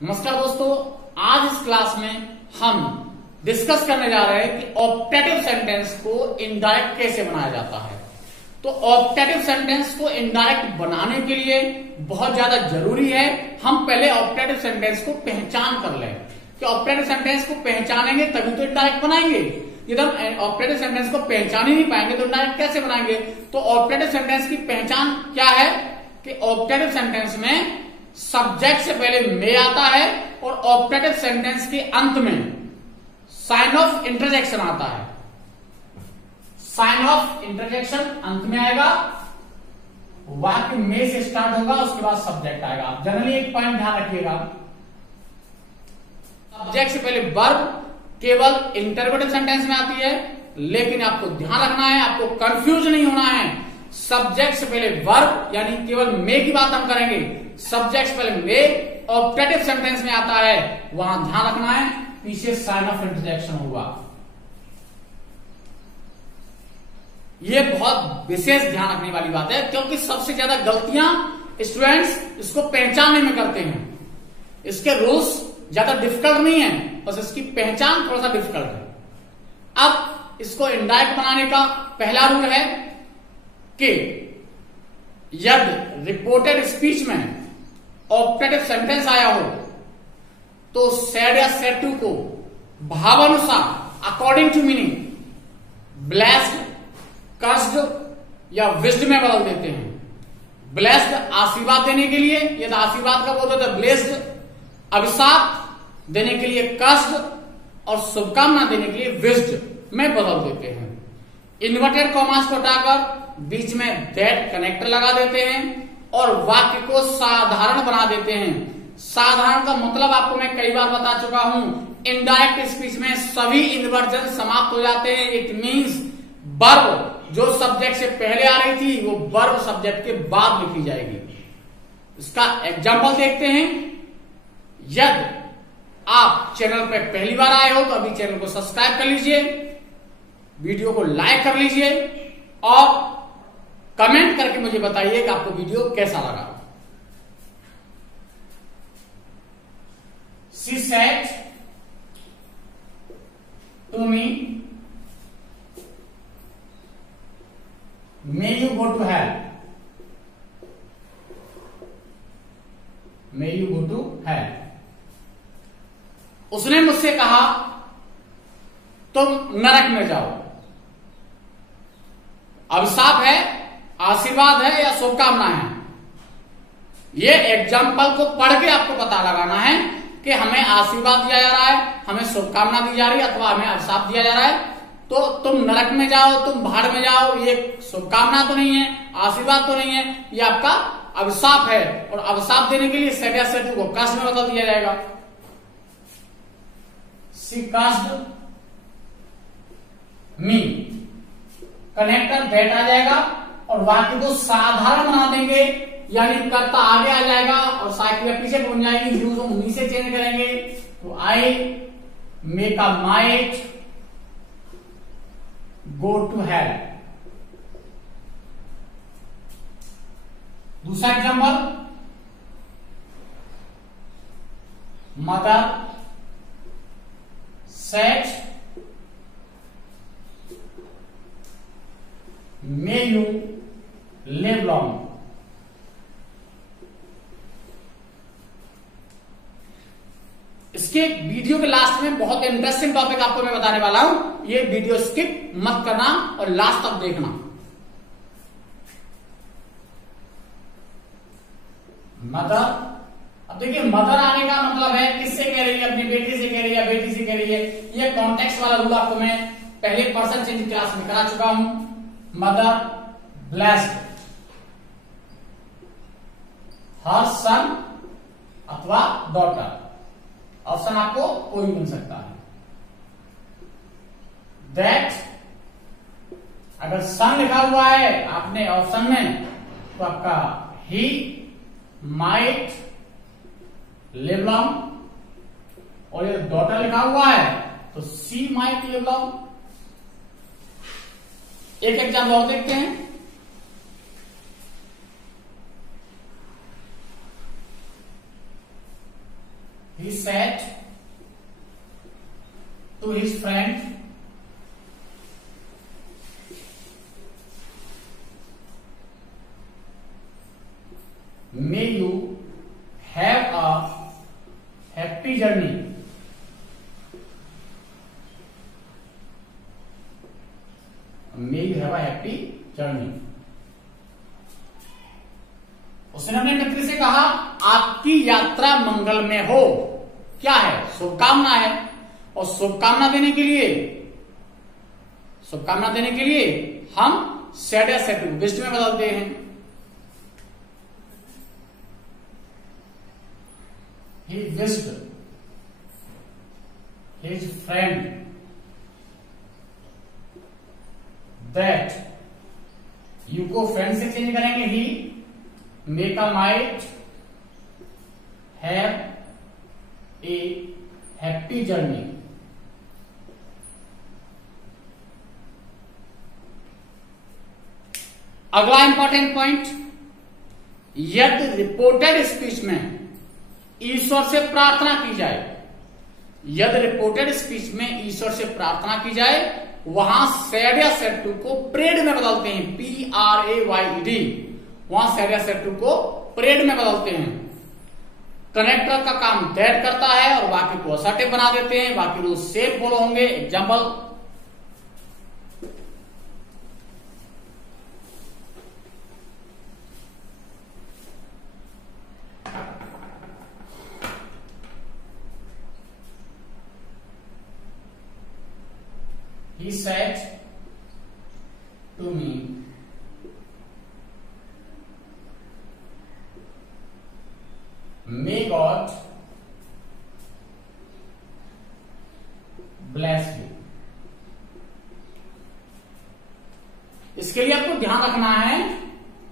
नमस्कार दोस्तों, आज इस क्लास में हम डिस्कस करने जा रहे हैं कि ऑप्टेटिव सेंटेंस को इनडायरेक्ट कैसे बनाया जाता है। तो ऑप्टेटिव सेंटेंस को इनडायरेक्ट बनाने के लिए बहुत ज्यादा जरूरी है हम पहले ऑप्टेटिव सेंटेंस को पहचान कर लें कि ऑप्टेटिव सेंटेंस को पहचानेंगे तभी तो इनडायरेक्ट बनाएंगे। यदि हम ऑप्टेटिव सेंटेंस को पहचान ही नहीं पाएंगे तो इनडायरेक्ट कैसे बनाएंगे। तो ऑप्टेटिव सेंटेंस की पहचान क्या है कि ऑप्टेटिव सेंटेंस में सब्जेक्ट से पहले मे आता है और ऑप्टेटिव सेंटेंस के अंत में साइन ऑफ इंटरजेक्शन आता है। साइन ऑफ इंटरजेक्शन अंत में आएगा, वाक्य मे से स्टार्ट होगा, उसके बाद सब्जेक्ट आएगा। जनरली एक पॉइंट ध्यान रखिएगा, सब्जेक्ट से पहले वर्ब केवल इंटरोगेटिव सेंटेंस में आती है, लेकिन आपको ध्यान रखना है, आपको कंफ्यूज नहीं होना है। सब्जेक्ट से पहले वर्ब यानी केवल मे की बात हम करेंगे, सब्जेक्ट से पहले मे ऑप्टेटिव सेंटेंस में आता है, वहां ध्यान रखना है पीछे साइन ऑफ इंटरजेक्शन होगा। यह बहुत विशेष ध्यान रखने वाली बात है, क्योंकि सबसे ज्यादा गलतियां स्टूडेंट्स इसको पहचानने में करते हैं। इसके रूल्स ज्यादा डिफिकल्ट नहीं है, बस इसकी पहचान थोड़ा सा डिफिकल्ट है। अब इसको इनडायरेक्ट बनाने का पहला रूल है कि यदि रिपोर्टेड स्पीच में ऑप्टेटिव सेंटेंस आया हो तो सेड या सेड टू को भावानुसार according to meaning blessed, cursed या विज्ड में बदल देते हैं। ब्लेस्ड आशीर्वाद देने के लिए, यदि आशीर्वाद का बोलते तो ब्लेस्ड, अभिशाप देने के लिए कर्स्ड और शुभकामना देने के लिए विज्ड में बदल देते हैं। इन्वर्टेड कॉमास को हटाकर बीच में दैट कनेक्टर लगा देते हैं और वाक्य को साधारण बना देते हैं। साधारण का मतलब आपको मैं कई बार बता चुका हूं, इनडायरेक्ट स्पीच में सभी इन्वर्जन समाप्त हो जाते हैं। इट मींस वर्ब जो सब्जेक्ट से पहले आ रही थी वो वर्ब सब्जेक्ट के बाद लिखी जाएगी। इसका एग्जांपल देखते हैं। यदि आप चैनल पर पहली बार आए हो तो अभी चैनल को सब्सक्राइब कर लीजिए, वीडियो को लाइक कर लीजिए और कमेंट करके मुझे बताइए कि आपको वीडियो कैसा लगा। She said to me, may you go to hell. May you go to hell. उसने मुझसे कहा तुम नरक में जाओ। अभिशाप है, आशीर्वाद है या शुभकामना है। ये एग्जाम्पल को पढ़ के आपको पता लगाना है कि हमें आशीर्वाद दिया जा रहा है, हमें शुभकामना दी जा रही है अथवा हमें अभिशाप दिया जा रहा है। तो तुम नरक में जाओ, तुम भाड़ में जाओ, ये शुभकामना तो नहीं है, आशीर्वाद तो नहीं है, ये आपका अभिशाप है। और अभिशाप देने के लिए सेड या सेड टू को कर्स्ड में बदल दिया जाएगा। She cursed me, connector that आ जाएगा और वाक्य को साधारण बना देंगे, यानी कर्ता आगे आ जाएगा और साइकिल पीछे पहुंच जाएगी। यूज उन्हीं से चेंज करेंगे तो I make a might go to hell. दूसरा example, mother said may you live long. इसके वीडियो के लास्ट में बहुत इंटरेस्टिंग टॉपिक आपको मैं बताने वाला हूं, ये वीडियो स्किप मत करना और लास्ट तक देखना। मदर, अब देखिए मदर आने का मतलब है किससे कह रही है, अपनी बेटी से कह रही है, बेटी से कह रही है। ये कॉन्टेक्स्ट वाला रूल आपको मैं पहले पर्सन चेंज क्लास में करा चुका हूं। मदर ब्लेस्ड हर सन अथवा डॉटर, ऑप्शन आपको कोई मिल सकता है। दैट, अगर सन लिखा हुआ है आपने ऑप्शन में तो आपका ही माइट लिव लॉन्ग, और ये डॉटर लिखा हुआ है तो सी माइट लिव लॉन्ग। एक एग्जाम्पल और देखते हैं। he said to his friend, may you have a happy journey. May you have a happy journey. उसने अपने मित्र से कहा आपकी यात्रा मंगलमय हो। क्या है? शुभकामना है। और शुभकामना देने के लिए हम said या said to विष्ट में बदलते हैं। He wished his friend that you को फ्रेंड से चेंज करेंगे ही make a might have a happy journey। अगला इंपॉर्टेंट पॉइंट, यदि रिपोर्टेड स्पीच में ईश्वर से प्रार्थना की जाए, यदि रिपोर्टेड स्पीच में ईश्वर से प्रार्थना की जाए, वहां सैड या सेड टू को प्रेड में बदलते हैं। PRAYED, वहां सैड या सेड टू को प्रेड में बदलते हैं। कनेक्टर का काम दैट करता है और बाकी को असर्टिव बना देते हैं। बाकी रूल सेम फॉलो होंगे। Example, he said to me, may God bless you। इसके लिए आपको ध्यान रखना है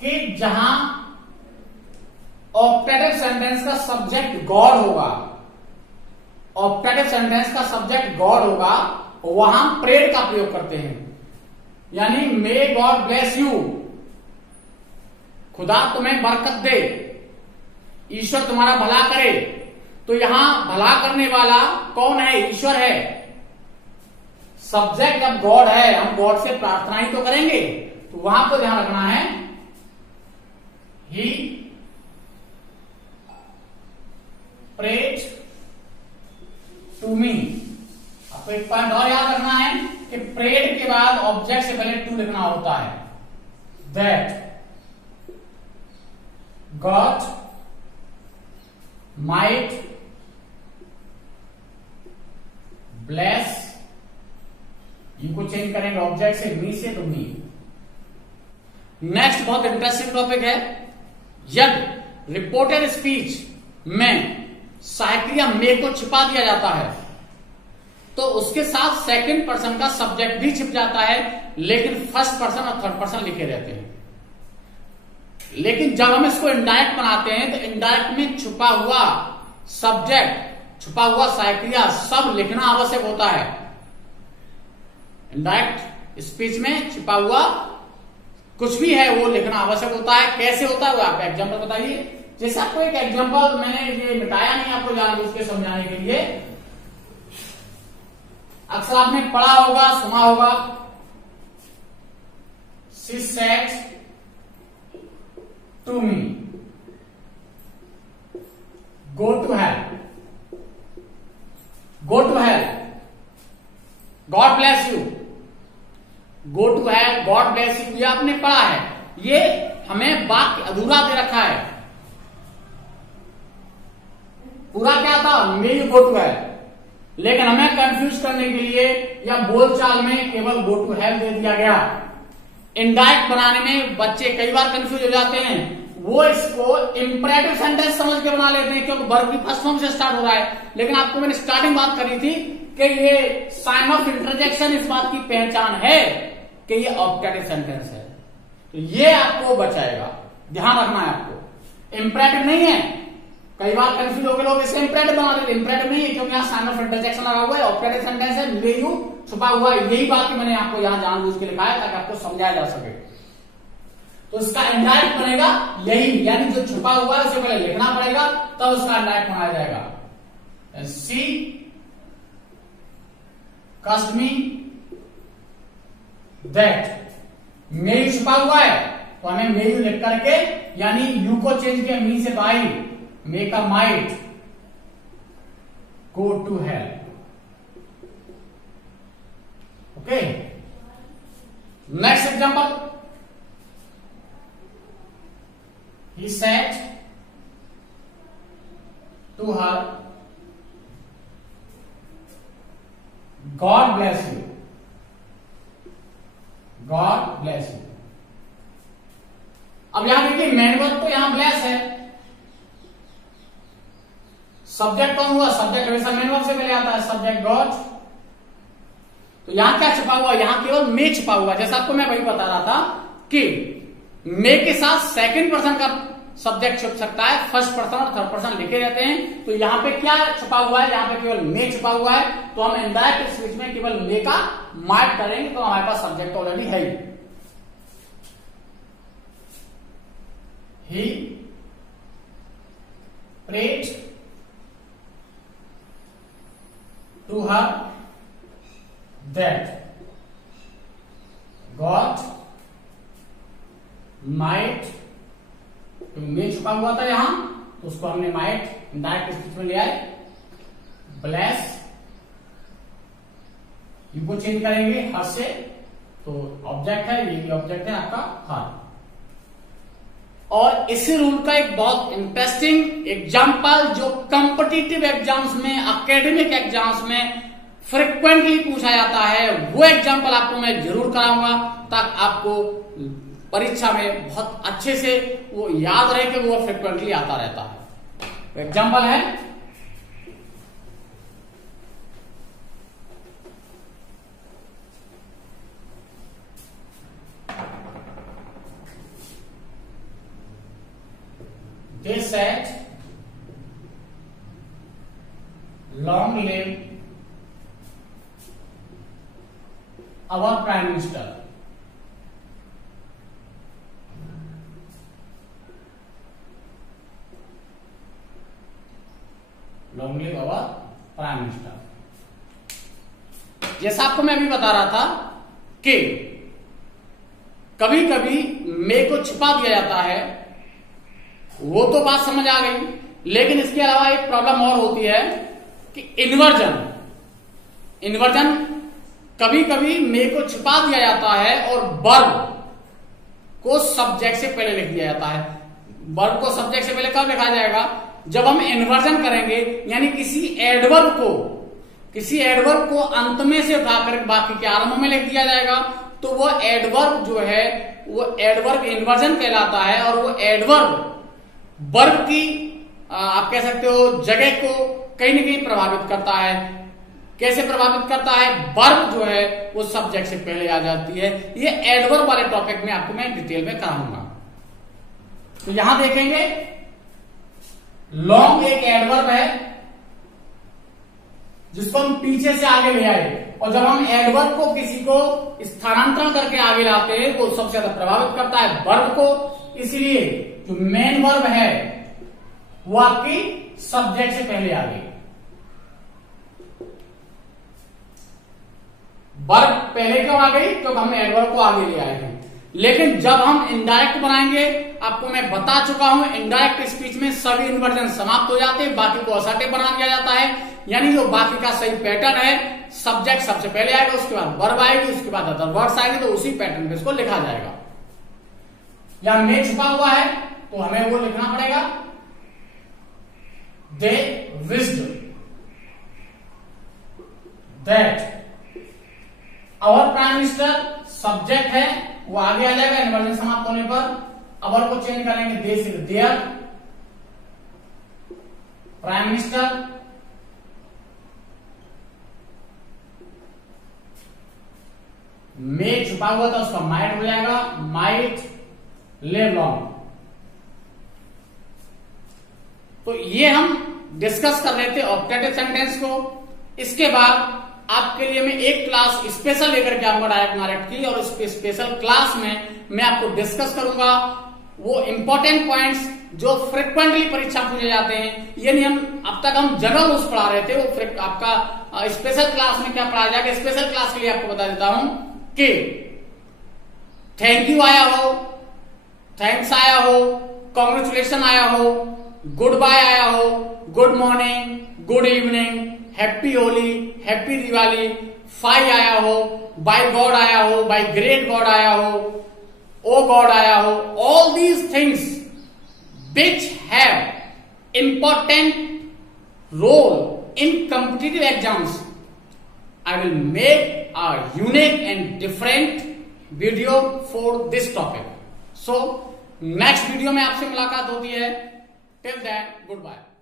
कि जहां ऑप्टेटिव सेंटेंस का सब्जेक्ट गॉड होगा, ऑप्टेटिव सेंटेंस का सब्जेक्ट गॉड होगा, वहां प्रेड का प्रयोग करते हैं। यानी मे गॉड ब्लेस यू, खुदा तुम्हें बरकत दे, ईश्वर तुम्हारा भला करे। तो यहां भला करने वाला कौन है? ईश्वर है। सब्जेक्ट जब गॉड है, हम गॉड से प्रार्थना ही तो करेंगे, तो वहां को ध्यान रखना है। He prayed to me. आपको एक पॉइंट और याद रखना है कि प्रेड के बाद ऑब्जेक्ट से पहले टू लिखना होता है। That God might bless you को चेंज करेंगे ऑब्जेक्ट से मी से तो मी। नेक्स्ट बहुत इंटरेस्टिंग टॉपिक है, यदि रिपोर्टेड स्पीच में सहायक या मे को छिपा दिया जाता है तो उसके साथ सेकंड पर्सन का सब्जेक्ट भी छिप जाता है, लेकिन फर्स्ट पर्सन और थर्ड पर्सन लिखे रहते हैं। लेकिन जब हम इसको इनडायरेक्ट बनाते हैं तो इनडायरेक्ट में छुपा हुआ सब्जेक्ट, छुपा हुआ सहायक सब लिखना आवश्यक होता है। इनडायरेक्ट स्पीच में छिपा हुआ कुछ भी है वो लिखना आवश्यक होता है। कैसे होता है वो आप एग्जाम्पल बताइए। जैसे आपको एक एग्जाम्पल मैंने ये मिटाया नहीं, आपको जानबूझ के समझाने के लिए। अक्सर आपने पढ़ा होगा, सुना होगा, she said to me go to hell, go to hell, God bless you, go to hell, God bless you, ये आपने पढ़ा है। ये हमें वाक्य अधूरा दे रखा है। पूरा क्या था? May you go to hell. लेकिन हमें कंफ्यूज करने के लिए या बोलचाल में केवल गो टू हेल दे दिया गया। इनडायरेक्ट बनाने में बच्चे कई बार कंफ्यूज हो जाते हैं। वो इसको इंपरेटिव सेंटेंस समझ के बना लेते हैं क्योंकि वर्ब की फर्स्ट फॉर्म से स्टार्ट हो रहा है। लेकिन आपको मैंने स्टार्टिंग बात करी थी कि ये साइन ऑफ इंटरजेक्शन इस बात की पहचान है कि ये ऑब्जेक्टिव सेंटेंस है। तो ये आपको बचाएगा, ध्यान रखना है आपको। इंपरेटिव नहीं है, कई बार कंफ्यूज हो गए लोग, इसे इंपरेटिव बना देते। इंपरेटिव नहीं है क्योंकि यहाँ साइन ऑफ इंटरजेक्शन लगा हुआ है, ऑब्जेक्टिव सेंटेंस है, ले यू छुपा हुआ है। यही बात मैंने आपको यहाँ जानबूझ के लिखा है ताकि आपको समझाया जा सके। तो इसका इनडायरेक्ट बनेगा यही, यानी जो छुपा हुआ है उसे पहले लिखना पड़ेगा तब उसका इनडायरेक्ट बनाया जाएगा। सी कस्ट मी दैट, मे यू छुपा हुआ है तो हमें मे यू लिख करके, यानी यू को चेंज किया मी से बाई, मे का might go to hell. Okay, next example, he said to her, God bless you, God bless you। अब यहां देखिए मेन वर्ब तो यहां ब्लेस है, सब्जेक्ट कौन हुआ, सब्जेक्ट हमेशा मेन वर्ब से पहले आता है, सब्जेक्ट गॉड। तो यहां क्या छुपा हुआ, यहां केवल मे छुपा हुआ, जैसा आपको मैं वही बता रहा था कि मे के साथ सेकंड पर्सन का सब्जेक्ट छुप सकता है, फर्स्ट पर्सन और थर्ड पर्सन लिखे रहते हैं। तो यहां पे क्या छुपा हुआ है, यहां पे केवल मे छुपा हुआ है, तो हम इनडायरेक्ट स्पीच में केवल मे का मार्क करेंगे, तो हमारे पास सब्जेक्ट ऑलरेडी है ही। He prayed to her that God might, तो मे छुपा हुआ था यहां, तो उसको हमने माइट डायरेक्ट स्पीच में ले आए, ब्लेस, यू को चेंज करेंगे हर से, तो ऑब्जेक्ट है, ये भी ऑब्जेक्ट है आपका हर। और इसी रूल का एक बहुत इंटरेस्टिंग एग्जाम्पल जो कॉम्पिटिटिव एग्जाम्स में, एकेडमिक एग्जाम्स में फ्रिक्वेंटली पूछा जाता है, वो एग्जाम्पल आपको मैं जरूर कराऊंगा, ताकि आपको परीक्षा में बहुत अच्छे से वो याद रहे कि वो फ्रिक्वेंटली आता रहता है। एग्जाम्पल है, they said long live our prime minister, long live our prime minister। जैसा आपको मैं अभी बता रहा था कि कभी कभी मे को छुपा दिया जाता है, वो तो बात समझ आ गई, लेकिन इसके अलावा एक प्रॉब्लम और होती है कि इन्वर्जन कभी कभी मे को छुपा दिया जाता है और वर्ब को सब्जेक्ट से पहले लिख दिया जाता है। वर्ब को सब्जेक्ट से पहले कब लिखा जाएगा, जब हम इन्वर्जन करेंगे, यानी किसी एडवर्ब को अंत में से उठाकर बाकी के आरंभ में लिख दिया जाएगा, तो वो एडवर्ब जो है वो एडवर्ब इन्वर्जन कहलाता है। और वो एडवर्ब वर्ब की आप कह सकते हो जगह को कहीं ना कहीं प्रभावित करता है। कैसे प्रभावित करता है, वर्ब जो है वो सब्जेक्ट से पहले आ जाती है। ये एडवर्ब वाले टॉपिक में आपको मैं डिटेल में कराऊंगा। तो यहां देखेंगे लॉन्ग एक एडवर्ब है जिसको हम पीछे से आगे ले आए, और जब हम एडवर्ब को किसी को स्थानांतरण करके आगे लाते हैं तो सबसे ज्यादा प्रभावित करता है वर्ब को। इसलिए जो मेन वर्ब है वो आपकी सब्जेक्ट से पहले आ गई। वर्ब पहले क्यों आ गई, क्योंकि हमने एडवर्ब को आगे ले आए हैं। लेकिन जब हम इनडायरेक्ट बनाएंगे, आपको मैं बता चुका हूं, इनडायरेक्ट स्पीच में सभी इन्वर्जन समाप्त हो जाते हैं, बाकी को असर्टिव बना दिया जाता है। यानी जो बाकी का सही पैटर्न है, सब्जेक्ट सबसे पहले आएगा, उसके बाद वर्ब आएगी, उसके बाद अदर वर्ड्स आएंगे, तो उसी पैटर्न पे इसको लिखा जाएगा। यहां मे छुपा हुआ है तो हमें वो लिखना पड़ेगा, they wished that our prime minister, subject है वो आगे आ जाएगा इन्वर्जन समाप्त होने पर। अवर को चेंज करेंगे दे से देयर, प्राइम मिनिस्टर मे छुपा हुआ था उसका माइट हो जाएगा, माइट लिव लॉन्ग। तो ये हम डिस्कस कर रहे थे ऑप्टेटिव सेंटेंस को। इसके बाद आपके लिए मैं एक क्लास स्पेशल लेकर के आऊंगा डायरेक्ट की, और उस स्पेशल क्लास में मैं आपको डिस्कस करूंगा वो इंपॉर्टेंट पॉइंट्स जो फ्रिक्वेंटली परीक्षा पूछे जाते हैं, ये नहीं हम अब तक हम जनरल रूल्स पढ़ा रहे थे, वो आपका स्पेशल क्लास में क्या पढ़ा जाएगा। स्पेशल क्लास के लिए आपको बता देता हूं कि थैंक यू आया हो, थैंक्स आया हो, कॉन्ग्रेचुलेशन आया हो, गुड बाय आया हो, good morning, good evening, happy Holi, happy Diwali, फाई आया हो, बाय गॉड आया हो, बाय ग्रेट गॉड आया हो, ओ गॉड आया हो, all these things which have important role in competitive exams, I will make a unique and different video for this topic. So next video में आपसे मुलाकात होती है. Till then, goodbye.